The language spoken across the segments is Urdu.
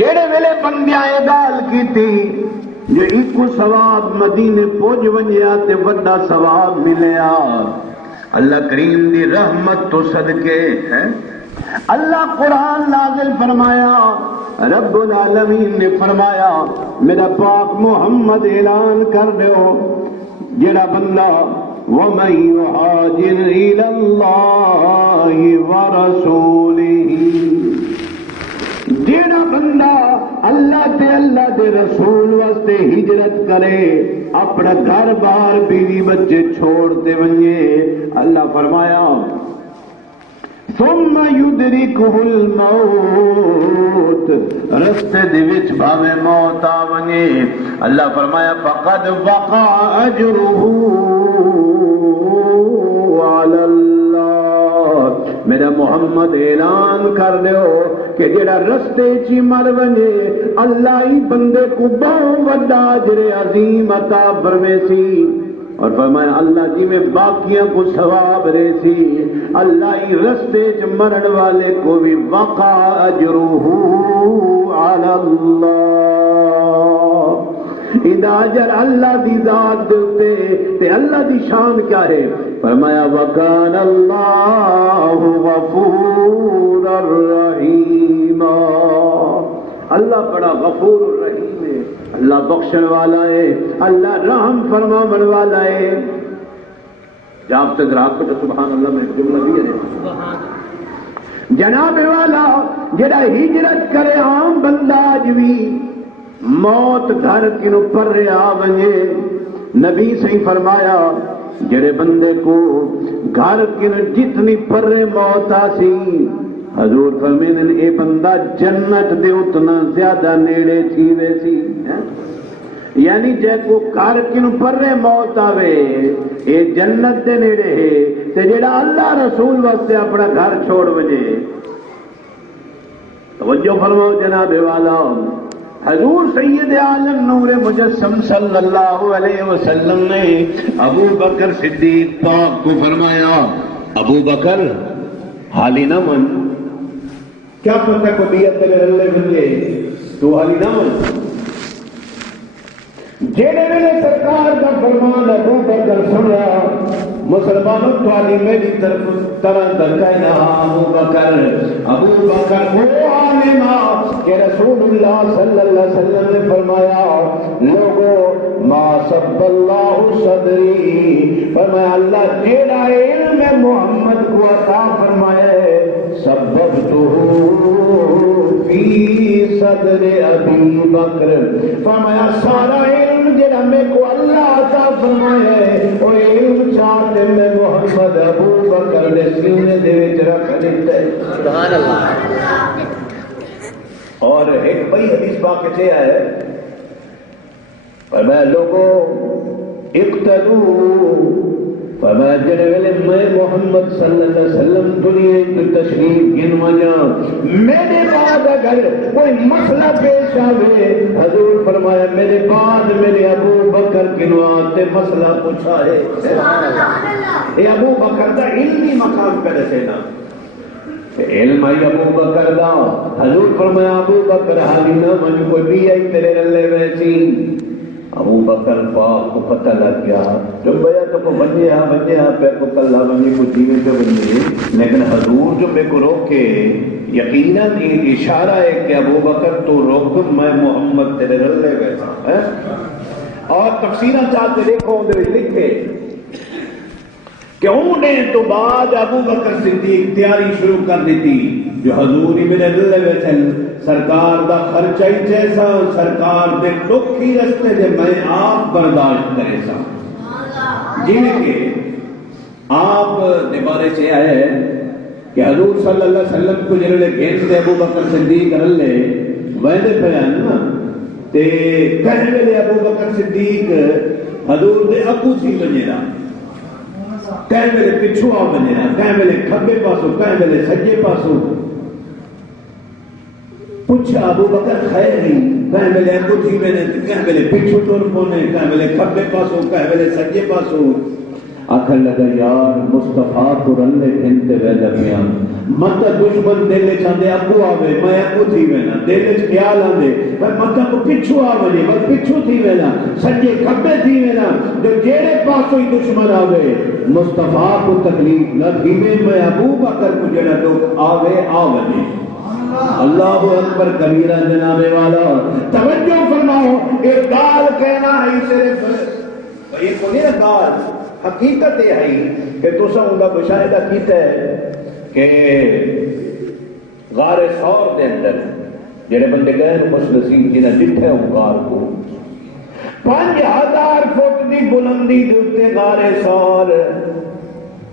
جیڑے ویلے بندیاں اے گال کیتی جو ایک ثواب مدینے پہنچ ونجیا تے وڈا ثواب ملیا اللہ کریم دی رحمت تو صدقے ہے اللہ قرآن نازل فرمایا رب العالمین نے فرمایا میرا پاک محمد اعلان کر دیو جڑا بندہ وَمَن يُهَاجِرْ إِلَى اللَّهِ وَرَسُولِهِ جیڑا بندہ اللہ دے رسول واسطے ہجرت کرے اپنا گھر بار بیوی بچے چھوڑتے ونجے اللہ فرمایا ثم يدركه الموت رستے دے وچ بھاوے موت آ ونجے اللہ فرمایا فقد وقع اجره على اللہ میرا محمد اعلان کر دیو کہ جڑا رستے چی مر ونجے اللہ ہی بندے کو بہت وڈا اجر عظیم عطا فرمیسی اور فرمایا اللہ جی میں باقیاں کو ثواب ریسی اللہ ہی رستے چ مرن والے کو بھی وقع اجرہ علی اللہ اذا اجر اللہ دی ذات دیتے تے اللہ دی شان کیا ہے فرمایا وکان اللہ غفور الرحیم اللہ بڑا غفور الرحیم ہے اللہ بخشن والا ہے اللہ رحم فرماون والا ہے جاب سے گراہک پہ سبحان اللہ میں جملہ بھی ہے جناب والا جڑا ہجرت کرے عام بندہ اج بھی موت گھر کنو پر آ ونجے نبی سے فرمایا جڑے بندے کو گھر کنو جتنی پر موت آسی حضور فرمیدن اے بندہ جنت دے اتنا زیادہ نیڑے تھی ویسی یعنی جے کو گھر کنو پر موت آوے اے جنت دے نیڑے ہے تے جڑا اللہ رسول واسطے اپنا گھر چھوڑ وجے توجہ فرماؤ جناب والا حضور سید عالم نور مجسم صلی اللہ علیہ وسلم نے ابو بکر صدیق پاک کو فرمایا ابو بکر حالی نہ من کیا پتہ کو بیعت میں اللہ بندے تو حالی نہ من جیڑے میں سرکار کا فرمان ابو بکر سنیا مسلمانوں توالی میری طرح کہنا ابو بکر وہ عالمہ کہ رسول اللہ صلی اللہ علیہ وسلم نے فرمایا لوگوں ما سب اللہ صدری فرمایا اللہ جیڑا علم محمد کو عطا فرمائے سببتو فی صدر ابی بکر فرمایا سارا علم جیڑا میں کو اللہ عطا فرمائے وہ علم چاہتے میں محمد ابو بکر نے سینے دے وچ رکھ دیتا ہے سبحان اللہ اور ایک بڑی حدیث پاک سے ہے فرمایا لوگوں اقتدو فرمایا جڑے ویلے میں محمد صلی اللہ علیہ وسلم دنیا کی تشریف گنوایا میرے بعد اگر کوئی مسئلہ پیش آوے حضور فرمایا میرے بعد میرے ابو بکر گنواتے مسئلہ پوچھا ہے یہ ابو بکر دا علمی مقام پہ رسینا علم آئی ابو بکر دا حضور فرمایا ابو بکر حالی نہ من کوئی بھی آئی تیرے رلے ویسی ابو بکر پاک کو پتہ لگ گیا جو بیا تو کو بنجے پہ کو کلہ بنجے کو جیوے سے بنجے لیکن حضور جو میں کو روکے یقیناً یہ اشارہ ہے کہ ابو بکر تو روک میں محمد تیرے رلے ویسا اور تفسیرہ چاہتے دیکھو اندر لکھے کہ انہیں تو بعد ابو بکر صدیق تیاری شروع کر دیتی جو حضوری میرے دل ویسے سرکار دا خرچہ ہی جیسا سرکار دے ٹوکی رستے دے میں آپ برداشت کرے سا جی کہ آپ نے بارے سے آئے کہ حضور صلی اللہ علیہ وسلم کو جنہوں نے گھین دے ابو بکر صدیق رلے ویدے پہن نا تے کہنے لے ابو بکر صدیق حضور دے ابو سی بنیرا کہیں میرے پچھو آ بنیرا کہیں میرے کھبے پاسو کہیں میرے سجے پاسو پوچھا ابو بکر خیر نہیں کہیں میرے ابو تھی میں نے کہیں میرے پچھو ٹور پونے کہیں میرے کھبے پاسو کہیں میرے سجے پاسو آخر لگا یار مصطفیٰ کو رلے گھنتے ویدہ پیا مت دشمن دل چاہتے ابو آوے میں ابو تھی وینا دل خیال آندے پر مت کو پچھو آوے بس پچھو تھی وینا سجے کھبے تھی وینا جو جیڑے پاسوں ہی دشمن آوے مصطفیٰ کو تکلیف نہ تھی میں ابو بکر کو جڑا دکھ آوے آوے اللہ اکبر کبیرہ جناب والا توجہ فرماؤ ایک گال کہنا ہے صرف یہ کو نہیں گال حقیقت یہ ہے کہ تو سا انہا مشاہدہ کیتا ہے کہ غار ثور دے اندر جڑے بندے گئے خوش نصیب جنہیں ڈٹھے ہوں غار کو 5000 فٹ دی بلندی دوتے غار ثور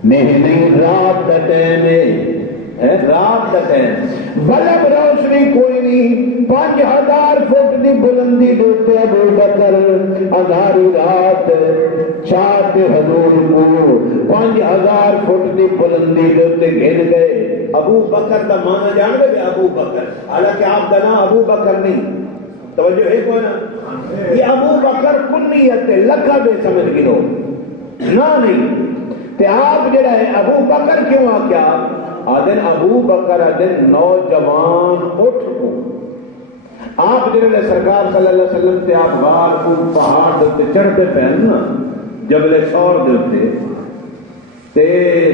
نہیں رات دا ٹائم ہے رات دا ٹائم بلب روشنی کوئی نہیں 5000 فٹ دی بلندی دوتے ابو بکر اندھاری رات چاہتے حضور کو 5000 فٹ دی بلندی دوتے گھر گئے ابو بکر دا مانا جان گئے ابو بکر حالانکہ آپ دا نام ابو بکر نہیں توجہ ہے کوئی نا یہ ابو بکر کنیت لکھا بے سمجھ گنو نہ نہیں تے آپ جڑا ہے ابو بکر کیوں آ کیا آدن ابو بکر آدن نوجوان اٹھ کو آپ جنہوں سرکار صلی اللہ علیہ وسلم تے آپ غار کو پہاڑ دوتے چڑھتے پہننا جبل ثور دوتے تے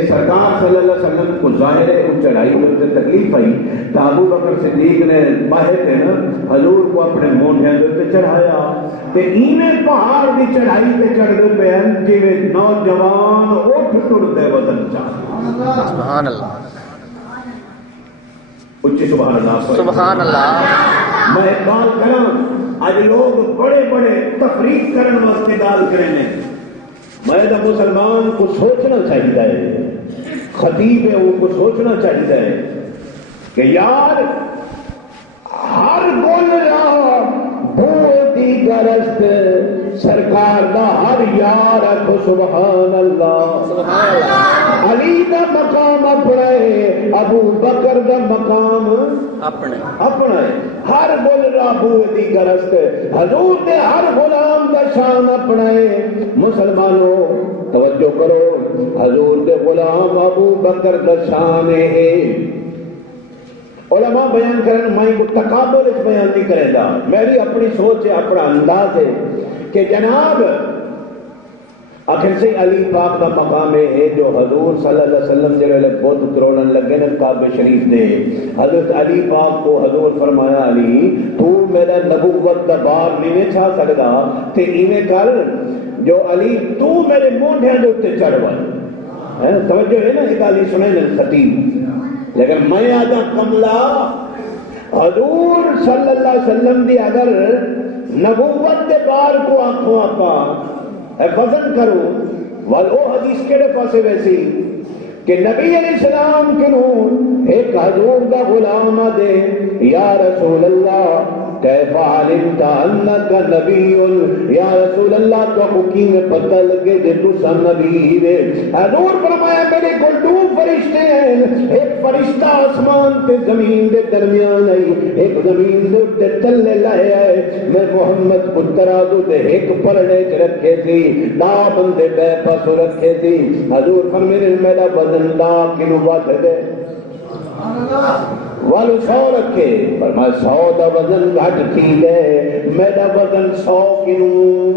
سرکار صلی اللہ علیہ وسلم کو ظاہر ہے ان چڑھائی دوتے تکلیف آئی تو ابو بکر صدیق نے باہر تھے نا حضور کو اپنے مونڈیاں دوتے چڑھایا تے ایمیں پہاڑ دی چڑھائی تے چڑھ دو پہن جیوے نوجوان اٹھ ٹڑتے وطن چاہ سبحان اللہ اچھی سبحان اللہ سبحان اللہ میں اقبال کروں آج لوگ بڑے بڑے تفریق کرنے واسطے گال کرنے میں تو مسلمان کو سوچنا چاہیے ہے خطیب ہے وہ کو سوچنا چاہیے ہے کہ یار ہر گول را بودی گرست سرکار دا ہر یار کو سبحان اللہ سبحان اللہ علی دا مقام اپنا ہے ابو بکر دا مقام اپنے اپنا ہے ہر گل را بودی گرست حضور دے ہر غلام دا شان اپنا ہے مسلمانوں توجہ کرو حضور دے غلام ابو بکر دا شان ہے علماء بیان کریں میں کو تقابل اس بیان نہیں کرے گا میری اپنی سوچ ہے اپنا انداز ہے کہ جناب آخر سے علی پاک کا مقام ہے جو حضور صلی اللہ علیہ وسلم جلے بہت تروڑن لگے نا کعبہ شریف دے حضرت علی پاک کو حضور فرمایا علی تو میرا نبوت دا بار نہیں چھا سکتا تے ایویں کر جو علی تو میرے مونڈیاں دے اوتے چڑھوا توجہ ہے نا ایک علی سنے نا خطیب لیکن میں آجا کملا حضور صلی اللہ علیہ وسلم دی اگر نبوت دے بار کو آنکھوں آپا وزن کرو والو حدیث کیڑے پاسے ویسی کہ نبی علیہ السلام کنوں ایک حضور دا غلام دے یا رسول اللہ کیف علمت انک نبی یا رسول اللہ تو حکیم پتہ لگے دے تو سا نبی دے حضور فرمایا میرے کو دو فرشتے ہیں ایک فرشتہ آسمان تے زمین دے درمیان ہے ایک زمین دے تلے لائے ہے میں محمد پترا دو تے ایک پرڑے چ رکھے تھی نا بندے بے پاسو رکھے تھی حضور فرمایا میرا وزن لا کلو بات ہے والو 100 رکھے فرمایا 100 دا وزن گھٹ تھی گئے میرا وزن 100 کلو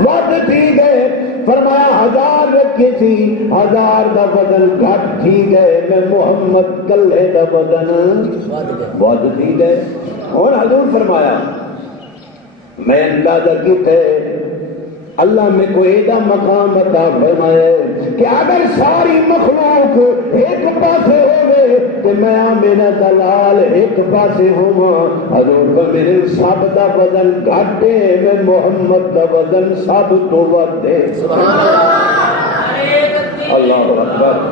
ود تھی گئے فرمایا 1000 رکھے تھی 1000 دا وزن گھٹ تھی گئے میں محمد کلے دا وزن ود تھی گئے اور حضور فرمایا میں اندازہ کیتے اللہ میں کو ایدہ مقام عطا فرمائے کہ اگر ساری مخلوق ایک پاسے ہوئے تو میں میرا دلال ایک پاسے ہوں حضور کا میرے سب دا وزن گھٹے میں محمد دا وزن سب تو ودے اللہ اکبر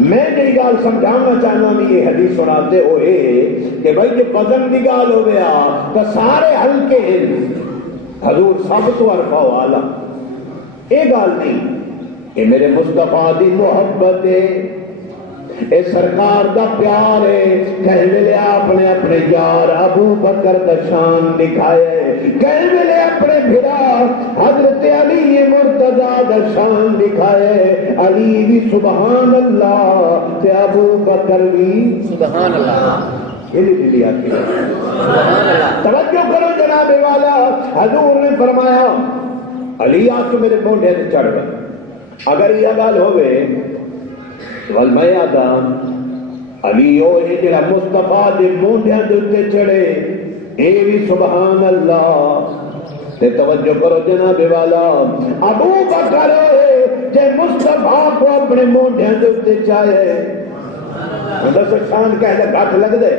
میں جی گال سمجھانا چاہنا بھی یہ حدیث سناتے ہوئے کہ بھائی جب وزن کی گال ہو گیا تو سارے ہلکے ہیں حضور سب تو عرفہ والا یہ گال نہیں کہ میرے مصطفیٰ دی محبت ہے اے سرکار دا پیار ہے، کہیں ملے آپ نے اپنے یار ابو بکر دا شان دکھائے، کہیں ملے اپنے بھرا حضرت علی مرتضیٰ دا شان دکھائے، علی بھی سبحان اللہ تے ابو بکر بھی سبحان اللہ، دلی آتی ہے۔ توجہ کرو جناب والا، حضور نے فرمایا علی آ کے میرے مونڈے سے چڑھ گئے، اگر یہ گل ہوئے ول میں آتا علی وہ جڑا مصطفیٰ دے مونڈیاں دے اوتے چڑھے، اے بھی سبحان اللہ تے توجہ کرو جناب والا، ابو بکر جے مصطفیٰ کو اپنے مونڈیاں دے اوتے چاہے دس شان کہہ دے گھٹ لگ دے،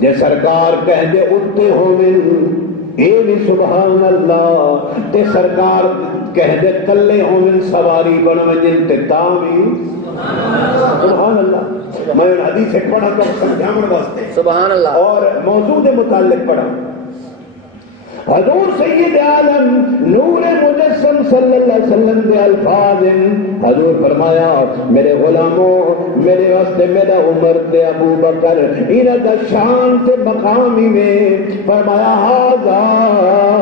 جے سرکار کہہ دے اتے ہوئے اے بھی سبحان اللہ، تے سرکار کہہ دے کلے ہوئے سواری بنو جن تے تاوی سبحان اللہ۔ میں ان حدیث ایک پڑھا تو سمجھامن واسطے سبحان اللہ، اور موضوع دے متعلق پڑھا۔ حضور سید عالم نور مجسم صلی اللہ علیہ وسلم دے الفاظ، حضور فرمایا میرے غلاموں میرے واسطے میرا عمر تے ابو بکر انہاں دا شان تے مقامی میں، فرمایا ہاذان،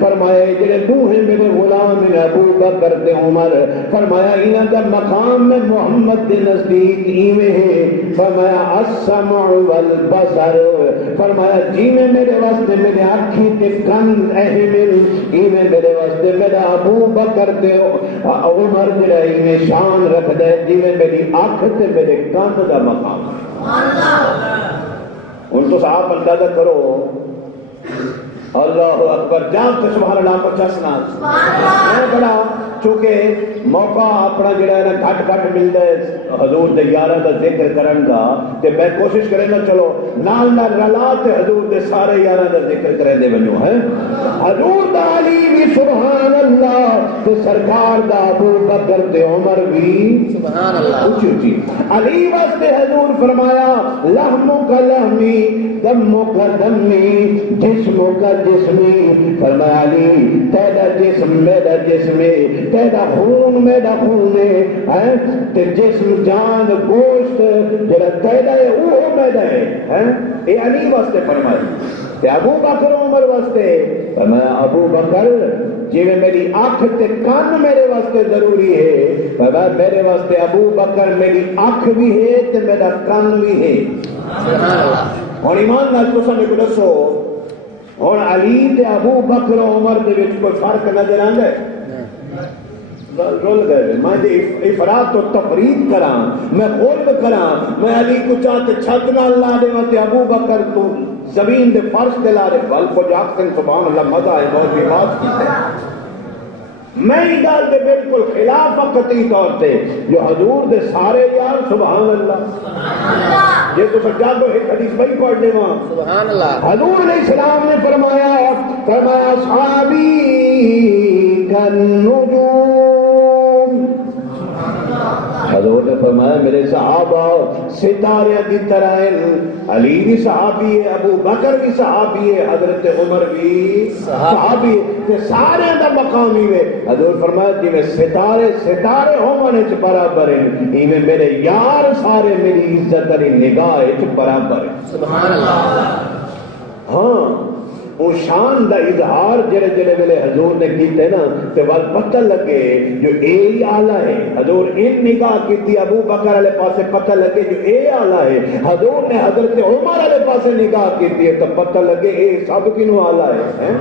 فرمایا جڑے دوہے میرے غلام ہیں ابو بکر تے عمر، فرمایا انہاں دا مقام میں محمد دے نزدیک ایویں ہے، فرمایا السمع والبصر، فرمایا جی میں میرے واسطے میرے آنکھ تے کن اہم ایویں میرے واسطے میرا ابو بکر تے عمر جڑا ایویں شان رکھدا ہے جویں میری اکھ تے میرے کن دا مقام۔ ہن تو آپ اندازہ کرو، اللہ اکبر، جان تے سبحان اللہ پر چسنا میں بڑا چونکہ موقع اپنا جڑا ہے نا گھٹ گھٹ ملتا ہے حضور دے یاراں دا ذکر کرن دا، تے میں کوشش کرے نا چلو نال نال رلا تے حضور دے سارے یاراں دا ذکر کرے دے ونجو ہے۔ حضور دا علی بھی سبحان اللہ تے سرکار دا ابو بکر تے عمر بھی سبحان اللہ، اونچی اونچی۔ علی واسطے حضور فرمایا لحمو کا لحمی دمو کا دمی جسمو کا جسمی، فرمایا علی تیرا جسم میرا جسم ہے، تیرا خون میرا خون ہے، تے جسم جان گوشت جڑا تیرا ہے وہ میرا ہے، اے علی واسطے فرمایا۔ تے ابو بکر عمر واسطے فرمایا ابو بکر جی میں میری آنکھ تے کان میرے واسطے ضروری ہے، فرمایا میرے واسطے ابو بکر میری آنکھ بھی ہے تے میرا کان بھی ہے۔ سبحان اللہ، اور ایمان نال تساں میرے کو دسو اور علی تے ابو بکر عمر دے وچ کوئی فرق نظر آندا ہے؟ رول گئے میں افراد تو تفرید کراں، میں غلب کراں، میں علی کو چاہتے چھت نال لا دے تے ابو بکر تو زمین دے فرش تے لا دے، بل کو جاکتے سبحان اللہ مزہ ہے بہت بھی بات کی ہے۔ میں ہی گل دے بالکل خلاف قطعی طور پہ جو حضور دے سارے یار سبحان اللہ یہ تو سجاد تو ایک حدیث بھائی پڑھ دے وہاں سبحان اللہ، حضور علیہ السلام نے فرمایا صحابی کالنجوم، حضور نے فرمایا میرے صحابہ ستارے کی طرح ہیں، علی بھی صحابی ہے، ابو بکر بھی صحابی ہے، حضرت عمر بھی صحابی ہے، سارے دا مقامی میں حضور فرمایا جی میں ستارے ستارے ہونے چ برابر ہیں، ایویں میرے یار سارے میری عزت اور نگاہ چ برابر ہیں۔ سبحان اللہ، ہاں وہ شان دا اظہار جڑے جڑے ویلے حضور نے کیتے نا تے ول پتہ لگے جو اے ہی آلہ ہے، حضور ان نگاہ کیتی ابو بکر والے پاسے پتہ لگے جو اے آلہ ہے، حضور نے حضرت عمر والے پاسے نگاہ کیتی ہے تو پتہ لگے اے سب کنوں آلہ ہے۔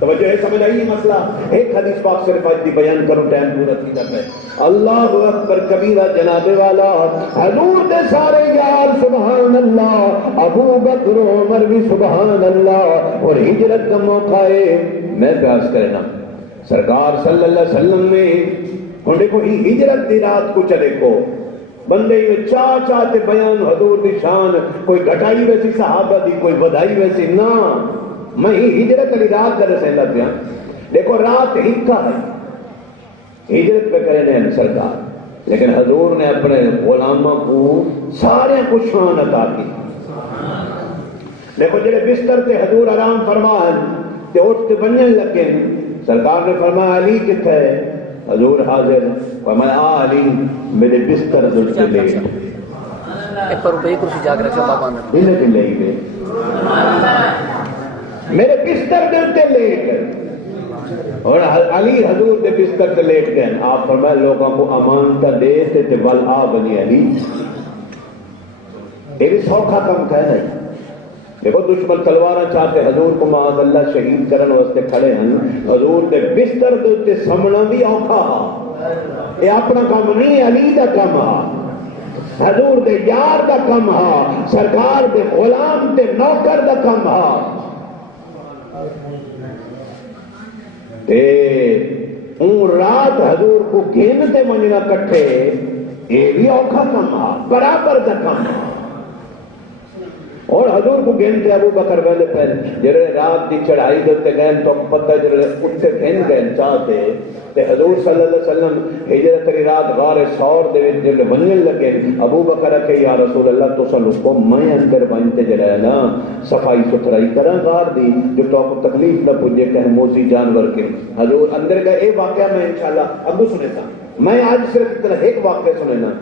توجہ ہے، سمجھ آئی مسئلہ؟ ایک حدیث پاک صرف آج دی بیان کرو، ٹائم پورا کی جاتا ہے۔ اللہ اکبر کبیرہ جناب والا، حضور دے سارے یار سبحان اللہ، ابو بکر عمر بھی سبحان اللہ، اور ہجرت کا موقع ہے میں پیاس کرنا سرکار صلی اللہ علیہ وسلم نے ہن دیکھو ہجرت دی رات کو چلے کو بندے چاہ چاہتے بیان حضور دی شان، کوئی گھٹائی ویسی صحابہ دی، کوئی بدائی ویسی نہ، میں ہی ہجرت علی رات کا رسالہ پیا دیکھو رات ہکا ہے ہجرت پہ کرنے ہیں سرکار، لیکن حضور نے اپنے غلاموں کو سارے کو شان عطا کی۔ دیکھو جڑے بستر تے حضور آرام فرمان تے اٹھتے بننے لگے، سرکار نے فرمایا علی کتھے ہے؟ حضور حاضر فرمایا علی میرے بستر دل لیٹ ایک پر روپے کرسی جا کے رکھا بابا نے دل کے لے گئے میرے بستر دل تے لیٹ اور علی حضور دے بستر تے لیٹ گئے. آپ فرمایا لوگوں کو امانت دے تے ول آ بنی علی یہ بھی سوکھا کم کہہ رہے. دیکھو دشمن تلوار چاہتے حضور کو معاذ اللہ شہید کرن واسطے کھڑے ہیں. حضور دے بستر دے سمنا بھی اوکھا ہا. یہ اپنا کام نہیں علی دا کام ہا, حضور دے یار دا کام ہا, سرکار دے غلام تے نوکر دا کام ہا. تے اون رات حضور کو گھنتے مننا کٹھے یہ بھی اوکھا کام ہا, برابر دا کام ہا. اور حضور کو گھنتے ابو بکر ویلے پہلے جڑے رات دی چڑھائی دیتے گئے تو پتہ جڑے اٹھتے گھن گئے چاہتے تے حضور صلی اللہ علیہ وسلم ہجرت کی رات غار ثور دے جڑے بننے لگے. ابو بکر کہ یا رسول اللہ تو سن کو میں اندر بنتے جڑا ہے نا صفائی ستھرائی کرا غار دی جو تو کو تکلیف نہ پہنچے کہ موذی جانور کے. حضور اندر گئے. اے واقعہ میں انشاءاللہ ابو سنے تھا. میں آج صرف اتنا ایک واقعہ سننا.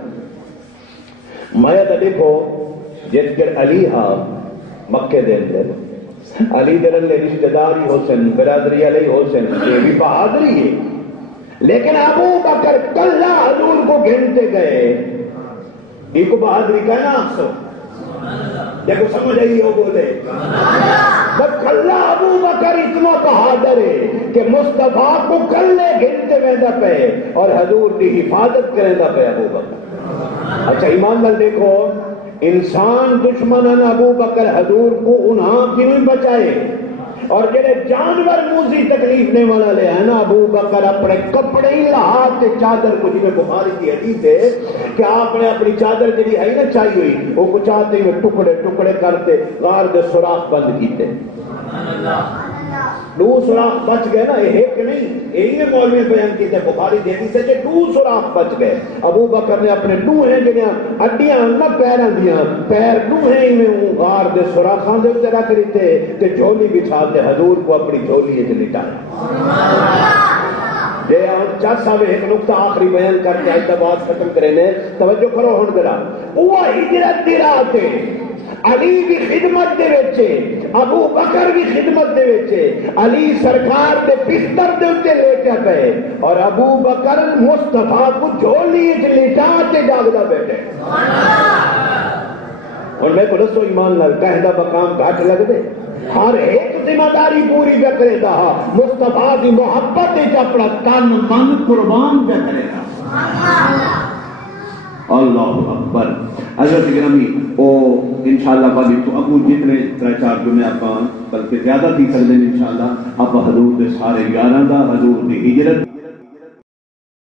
میں تو دیکھو جس کے علی ہا مکے دے اندر علی دل رشتہ داری حسن برادری علی حسن یہ بھی بہادری ہے. لیکن ابو بکر کلہ حضور کو گھنتے گئے. ایک بہادری کہنا آپ سو دیکھو سمجھ آئی ہو بولے کلہ ابو بکر اتنا بہادر ہے کہ مصطفیٰ کو کلے گھنتے ویندہ پہ اور حضور کی حفاظت کریں پہ ابو بکر. اچھا ایمان نال دیکھو انسان دشمنان ابو بکر حضور کو انہاں کیوں بچائے اور جڑے جانور موذی تکلیف نے والا لے ہے نا ابو بکر اپنے کپڑے ہی لحاظ سے چادر کو جنہیں بخاری کی حدیث ہے کہ آپ نے اپنی چادر جڑی ہے نا چاہی ہوئی وہ کو چاہتے ہوئے ٹکڑے ٹکڑے کرتے غار دے سوراخ بند کیتے. دو سوراخ بچ گئے نا یہ ایک نہیں یہی مولوی بیان کیتے بخاری دی حدیث ہے کہ دو سوراخ بچ گئے. ابو بکر نے اپنے دو ہیں جڑیاں ہڈیاں نہ پیراں دیاں پیر دو ہیں میں غار دے سوراخاں دے اوپر رکھ دیتے تے جھولی بچھا تے حضور کو اپنی جھولی وچ لٹایا. یہ چار صاحب ایک نقطہ آخری بیان کر کے آج بات ختم کریں نے توجہ کرو ہن ذرا. وہ ہجرت دی رات علی بھی خدمت دے وچے ابو بکر بھی خدمت دے وچے. علی سرکار دے بستر دے اوتے لیٹا پئے اور ابو بکر مصطفیٰ کو جھولی وچ لٹا کے جاگدا بیٹھے. اور میں کو دسو ایمان نال کہدا مقام گھٹ لگ دے ہر ایک ذمہ داری پوری پہ کرے دا مصطفیٰ کی محبت وچ اپنا تن من قربان پہ کرے دا. اللہ اکبر. حضرت گرامی او انشاءاللہ بعد تو ابو جتنے 3-4 جمعے آپ بلکہ زیادہ تھی کر دیں انشاءاللہ. اب حضور دے سارے یاراں دا حضور دی ہجرت